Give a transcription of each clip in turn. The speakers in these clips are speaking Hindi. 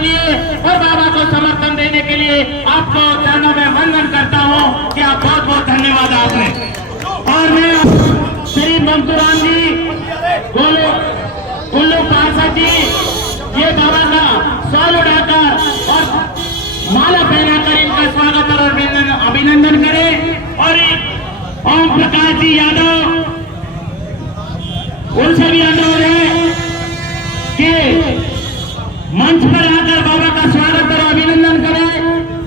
के लिए और बाबा को समर्थन देने के लिए आपको चरणों में वंदन करता हूँ कि आप बहुत बहुत धन्यवाद आपने। और मैं श्री ममतूराम जी, कुल्लू पार्षद जी, ये बाबा का सॉल उड़ाकर और माला पहनाकर इनका स्वागत और अभिनंदन करें। और ओम प्रकाश जी यादव, उनसे भी अनुरोध है कि मंच पर आकर बाबा का स्वागत और अभिनंदन करें।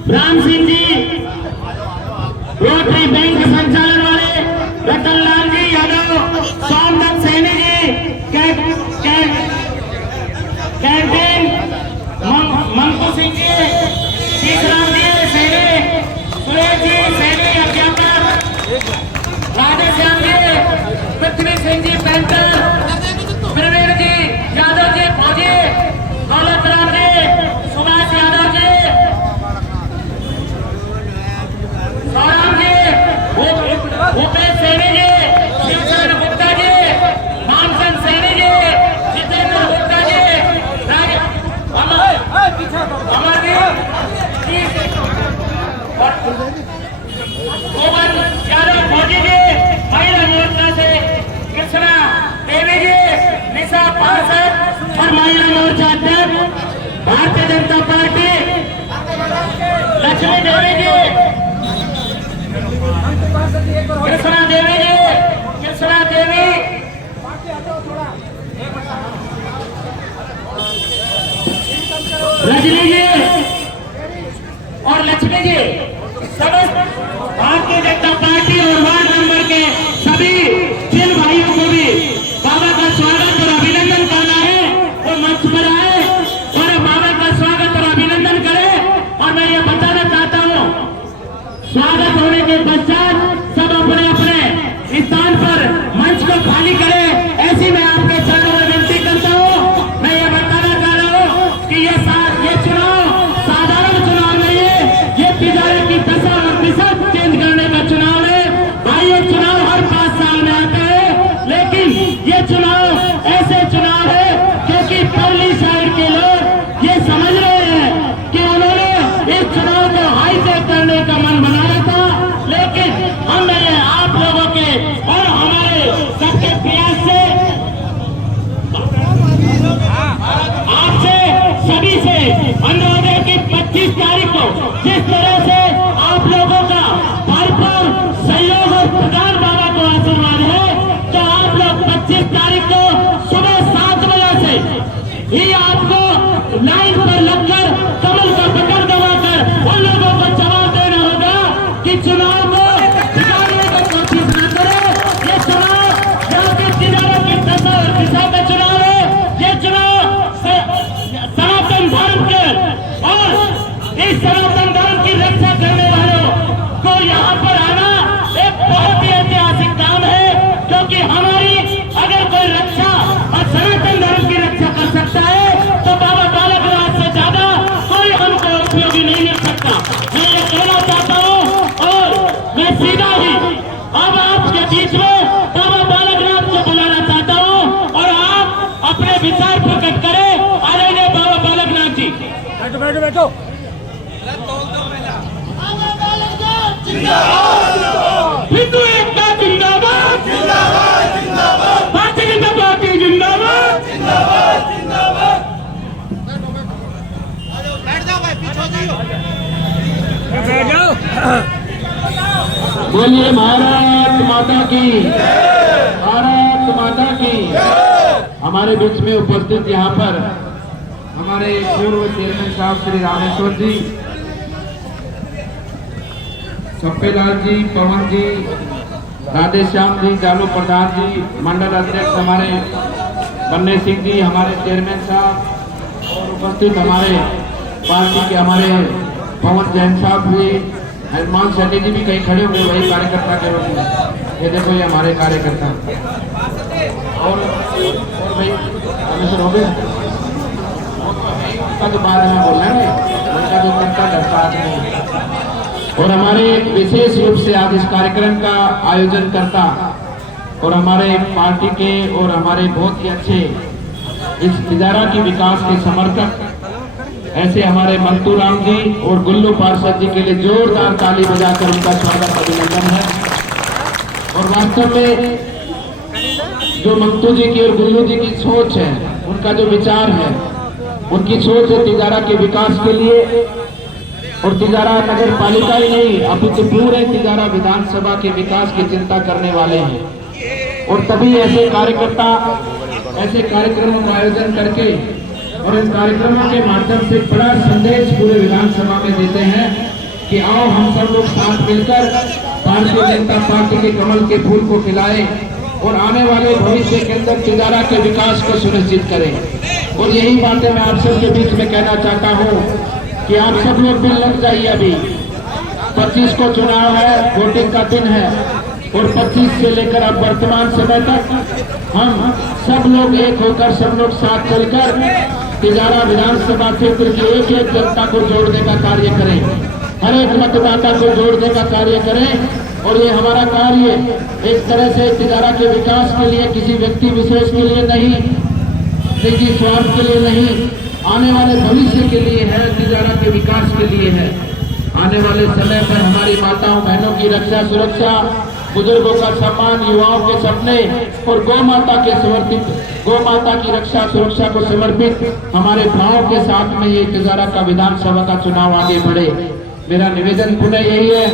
राम सिंह जी, रोटरी बैंक संचालन वाले, रतनलाल जी यादव, सोमदत्त सैनी जी, कैंटीन मंकू सिंह जी, सीताराम जी सैनी, सुरेश जी सैनी अध्यापक, राधेश्याम जी, पृथ्वी सिंह जी पेंटर, प्रवीण जी यादव जी फौजी, दौलत राम जी, सुभाष यादव जी, सौराम जी, भूपेश सैनी जी, शिवचरण गुप्ता जी, मानसन सैनी जी, जितेंद्र गुप्ता जी, गोवन यादव फौजी जी, महिला मोर्चा से कृष्णा देवी जी, निशा पार्षद और महिला मोर्चा अध्यक्ष भारतीय जनता पार्टी लक्ष्मी देवी जी, कृष्णा देवी जी, कृष्णा देवी, रजनी जी और लक्ष्मी जी, समस्त भारतीय जनता पार्टी और वार्ड नंबर के सभी जिन भाइयों को भी बाबा का स्वागत और अभिनंदन करना है, वो मंच पर आए और बाबा का स्वागत और अभिनंदन करें। और मैं ये बताना चाहता हूँ, स्वागत होने के पश्चात सब अपने अपने स्थान पर मंच को खाली करें, ऐसी मैं आपके चरणों में विनती करता हूँ। मैं ये बताना चाह रहा हूँ कि ये चुनाव साधारण चुनाव नहीं है, ये तिजारे की दशा और दिशा चेंज करने का चुनाव है। भाई ये चुनाव हर 5 साल में आता है, लेकिन ये चुनाव ऐसे चुनाव है क्योंकि परली साइड के लोग ये समझ रहे हैं कि उन्होंने इस चुनाव को हाईटेक करने का मन बनाया था, लेकिन हमने आप लोगों के और हमारे सबके प्रयास से आपसे सभी से अनुरोध है कि 25 तारीख को जिस तरह से आप लोगों का भरपूर सहयोग और प्रधान बाबा को आशीर्वाद है, तो आप लोग 25 तारीख को सुबह 7 बजे से ही आपको लाइन पर लगकर कमल का बटन दबाकर उन लोगों को जवाब देना होगा कि चुनाव को बिगाड़ने का कोशिश न करें। ये चुनाव यहाँ के किनारों की दशा और दिशा का चुनाव है। ये चुनाव सनातन धर्म के और इस सनातन धर्म की रक्षा करने वालों को यहाँ पर आना एक बहुत ही ऐतिहासिक काम है, क्योंकि हमारी अगर कोई रक्षा और सनातन धर्म की रक्षा कर सकता है तो बाबा बालकनाथ से ज्यादा कोई हमको उपयोगी नहीं मिल सकता। मैं ये कहना चाहता हूँ और मैं सीधा ही अब आपके बीच में बाबा बालकनाथ को बुलाना चाहता हूँ और आप अपने विचार प्रकट करें। आदरणीय बाबा बालकनाथ जी। बैठो बैठो बैठो। हिंदू एकता जिंदाबाद, भारतीय जनता पार्टी जिंदाबाद। बैठ जाओ। बोलिए भारत माता की, भारत माता की। हमारे बीच में उपस्थित यहाँ पर हमारे पूर्व चेयरमैन साहब श्री रामेश्वर जी, सप्पेलाल जी, पवन जी, राधेश्याम जी, जालू प्रधान जी, मंडल अध्यक्ष हमारे बन्ने सिंह जी, हमारे चेयरमैन साहब और उपस्थित हमारे पार्टी के हमारे पवन जैन साहब भी, हनुमान शेट्टी जी भी कहीं खड़े हुए, वही कार्यकर्ता के रूप में। ये देखो ये हमारे कार्यकर्ता और भाई रामेश्वर हो गए तो बाद में बोलेंगे, उनका जो करता लड़का आदमी। और हमारे विशेष रूप से आज इस कार्यक्रम का आयोजन करता और हमारे पार्टी के और हमारे बहुत ही अच्छे इस इदारा की विकास के समर्थक ऐसे हमारे मंतू राम जी और गुल्लू पार्षद जी के लिए जोरदार ताली बजाकर उनका स्वागत अभिनंदन है। और वास्तव में जो मंतू जी की और गुल्लू जी की सोच है, उनका जो विचार है, उनकी सोच है तिजारा के विकास के लिए, और तिजारा नगर पालिका ही नहीं अपितु पूरे तिजारा विधानसभा के विकास की चिंता करने वाले हैं। और तभी ऐसे कार्यकर्ता ऐसे कार्यक्रमों का आयोजन करके और इन कार्यक्रमों के माध्यम से बड़ा संदेश पूरे विधानसभा में देते हैं कि आओ हम सब लोग साथ मिलकर भारतीय जनता पार्टी के कमल के फूल को खिलाएं और आने वाले भविष्य के अंदर तिजारा के विकास को सुनिश्चित करें। और यही बातें मैं आप सबके बीच में कहना चाहता हूँ कि आप सब लोग बिल लग जाइए। अभी 25 को चुनाव है, वोटिंग का दिन है, और 25 से लेकर अब वर्तमान समय तक हम सब लोग एक होकर सब लोग साथ चलकर तिजारा विधानसभा क्षेत्र की एक एक जनता को जोड़ने का कार्य करें, हर एक मतदाता को जोड़ने का कार्य करें। और ये हमारा कार्य एक तरह से तिजारा के विकास के लिए, किसी व्यक्ति विशेष के लिए नहीं, निजी स्वार्थ के लिए नहीं, आने वाले भविष्य के लिए है, तिजारा के विकास के लिए है। आने वाले समय पर हमारी माताओं बहनों की रक्षा सुरक्षा, बुजुर्गों का सम्मान, युवाओं के सपने और गौ माता के समर्पित, गौ माता की रक्षा सुरक्षा को समर्पित हमारे भावों के साथ में ये तिजारा का विधानसभा का चुनाव आगे बढ़े। मेरा निवेदन पुनः यही है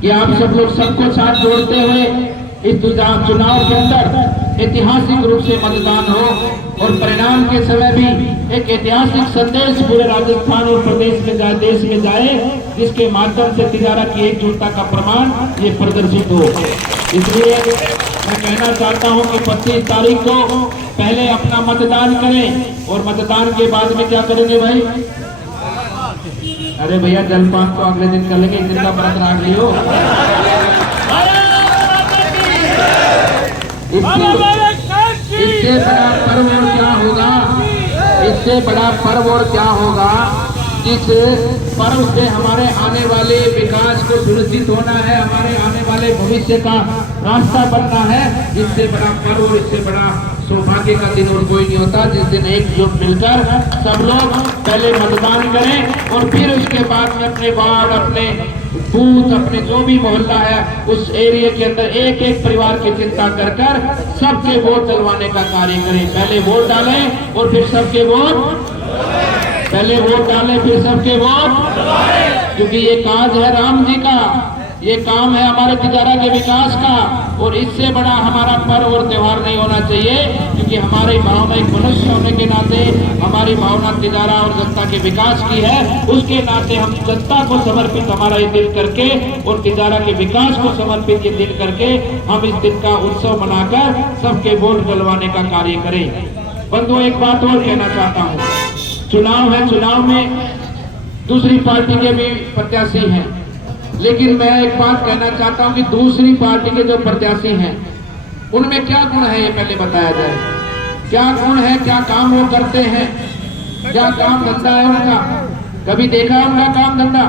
कि आप सब लोग सबको साथ जोड़ते हुए इस चुनाव के अंदर ऐतिहासिक रूप से मतदान हो और परिणाम के समय भी एक ऐतिहासिक संदेश पूरे राजस्थान और प्रदेश में जाए, देश में जाए, जिसके माध्यम से तिजारा की एकजुटता का प्रमाण ये प्रदर्शित हो। इसलिए मैं कहना चाहता हूं कि 25 तारीख को पहले अपना मतदान करें और मतदान के बाद में क्या करेंगे भाई? अरे भैया जलपान तो अगले दिन कर लेंगे, एक दिन का व्रत रख लियो। इससे बड़ा पर्व और क्या होगा? इससे बड़ा पर्व और क्या होगा? इस पर्व से हमारे आने वाले विकास को सुनिश्चित होना है, हमारे आने वाले भविष्य का रास्ता बनना है। इससे बड़ा पर्व और इससे बड़ा सौभाग्य का दिन और कोई नहीं होता, जिस दिन एकजुट मिलकर सब लोग पहले मतदान करें और फिर उसके बाद में अपने वार्ड, अपने बूथ, अपने जो भी मोहल्ला है उस एरिया के अंदर एक एक परिवार की चिंता कर कर सबके वोट डलवाने का कार्य करें। पहले वोट डालें और फिर सबके वोट, पहले वोट डालें फिर सबके वोट, क्योंकि ये काज है राम जी का, ये काम है हमारे तिजारा के विकास का। और इससे बड़ा हमारा पर्व और त्योहार नहीं होना चाहिए, क्योंकि हमारी भावना एक मनुष्य होने के नाते, हमारी भावना तिजारा और जनता के विकास की है, उसके नाते हम जनता को समर्पित हमारा ये दिन करके और तिजारा के विकास को समर्पित ये दिन करके हम इस दिन का उत्सव मनाकर सबके वोट डलवाने का कार्य करें। बंधुओं, एक बात और कहना चाहता हूँ, चुनाव है, चुनाव में दूसरी पार्टी के भी प्रत्याशी हैं, लेकिन मैं एक बात कहना चाहता हूं कि दूसरी पार्टी के जो प्रत्याशी हैं उनमें क्या गुण है ये पहले बताया जाए। क्या गुण है, क्या काम वो करते हैं, क्या काम धंधा है उनका? कभी देखा है उनका काम धंधा?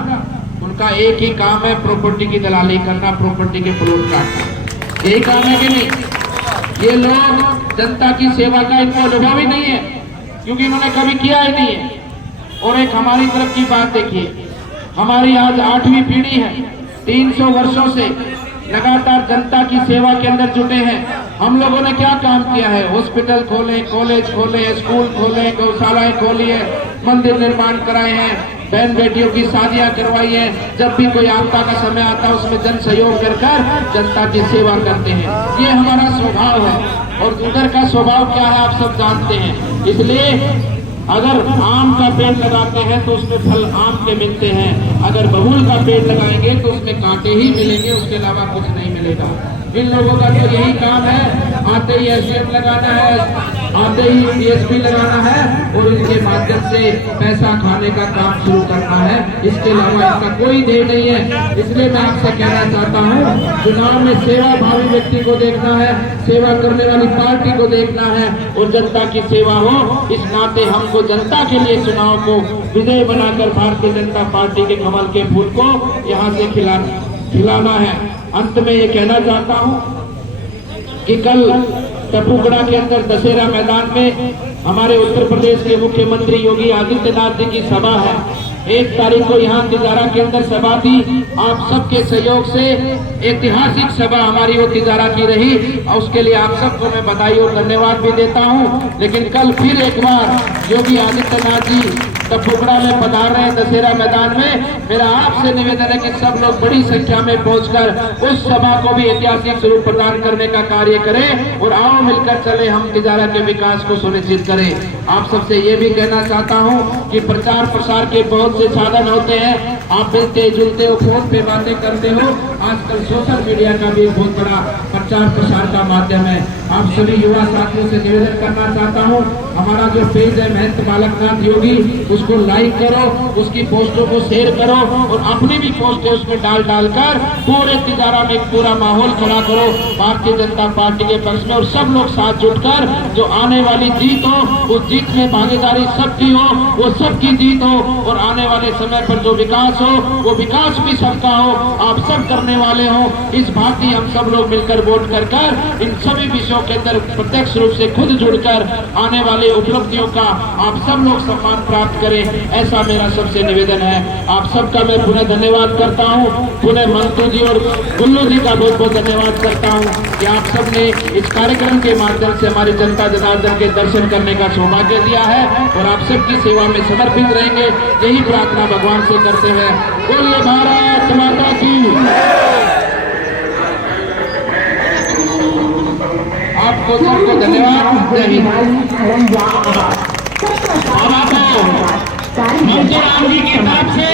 उनका एक ही काम है, प्रॉपर्टी की दलाली करना, प्रॉपर्टी के प्लॉट काटना, यही काम है कि नहीं? ये लोग जनता की सेवा का इनको अनुभव ही नहीं है, क्योंकि इन्होंने कभी किया ही नहीं है। और एक हमारी तरफ की बात देखिए, हमारी आज 8वीं पीढ़ी है, 300 वर्षों से लगातार जनता की सेवा के अंदर जुटे हैं। हम लोगों ने क्या काम किया है? हॉस्पिटल खोले, कॉलेज खोले, स्कूल खोले, गौशालाएं खोली है, मंदिर निर्माण कराए हैं, बहन बेटियों की शादियां करवाई है। जब भी कोई आपदा का समय आता है उसमें जन सहयोग कर जनता की सेवा करते हैं। ये हमारा स्वभाव है, और उधर का स्वभाव क्या है आप सब जानते हैं। इसलिए अगर आम का पेड़ लगाते हैं तो उसमें फल आम के मिलते हैं, अगर बबूल का पेड़ लगाएंगे तो उसमें कांटे ही मिलेंगे, उसके अलावा कुछ नहीं मिलेगा। इन लोगों का तो यही काम है, आते ही एसडीएम लगाना है, आते ही डीएसपी लगाना है और इनके माध्यम से पैसा खाने का काम शुरू करना है। इसके अलावा इसका कोई ध्येय नहीं है। इसलिए मैं आपसे कहना चाहता हूँ, चुनाव में सेवा भावी व्यक्ति को देखना है, सेवा करने वाली पार्टी को देखना है और जनता की सेवा हो। इस नाते हमको जनता के लिए चुनाव को विजय बनाकर भारतीय जनता पार्टी के कमल के फूल को यहाँ से खिलाना है। अंत में ये कहना चाहता हूँ कि कल टपूगड़ा के अंदर दशहरा मैदान में हमारे उत्तर प्रदेश के मुख्यमंत्री योगी आदित्यनाथ जी की सभा है। 1 तारीख को यहाँ तिजारा के अंदर सभा थी। आप सबके सहयोग से ऐतिहासिक सभा हमारी वो तिजारा की रही और उसके लिए आप सबको मैं बधाई और धन्यवाद भी देता हूँ। लेकिन कल फिर एक बार योगी आदित्यनाथ जी तपोगड़ा में पधार रहे हैं दशहरा मैदान में। मेरा आपसे निवेदन है कि सब लोग बड़ी संख्या में पहुंचकर उस सभा को भी ऐतिहासिक स्वरूप प्रदान करने का कार्य करें और आओ मिलकर चले हम तिजारा के विकास को सुनिश्चित करें। आप सबसे ये भी कहना चाहता हूँ कि प्रचार प्रसार के बहुत से साधन होते हैं। आप मिलते जुलते हो, फोन पे बातें करते हो। आजकल सोशल मीडिया का भी एक बहुत बड़ा प्रचार प्रसार का माध्यम है। आप सभी युवा साथियों से निवेदन करना चाहता हूँ, हमारा जो पेज है महंत बालकनाथ योगी, उसको लाइक करो, उसकी पोस्टों को शेयर करो और अपनी भी पोस्ट है उसमें डालकर पूरे तिजारा में एक पूरा माहौल खड़ा करो भारतीय जनता पार्टी के पक्ष में। और सब लोग साथ जुटकर जो आने वाली जीत हो उस जीत में भागीदारी सबकी हो, वो सबकी जीत हो और आने वाले समय पर जो विकास हो वो विकास भी सबका हो, आप सब करने वाले हो। इस भांति हम सब लोग मिलकर वोट कर इन सभी विषयों के अंदर प्रत्यक्ष रूप से खुद जुड़कर आने वाले उपलब्धियों का आप सब लोग सम्मान प्राप्त करें, ऐसा मेरा सबसे निवेदन है। आप सबका मैं पुनः धन्यवाद करता हूँ। पुनः मंतू जी और गुल्लू जी का बहुत बहुत धन्यवाद करता हूँ कि आप सबने इस कार्यक्रम के माध्यम से हमारी जनता जनार्दन के दर्शन करने का सौभाग्य दिया है और आप सबकी सेवा में समर्पित रहेंगे। यही प्रार्थना भगवान से करते हैं। बोल भारत माता की। आपको सबको धन्यवाद। जय हिंद। राम जी की तरफ से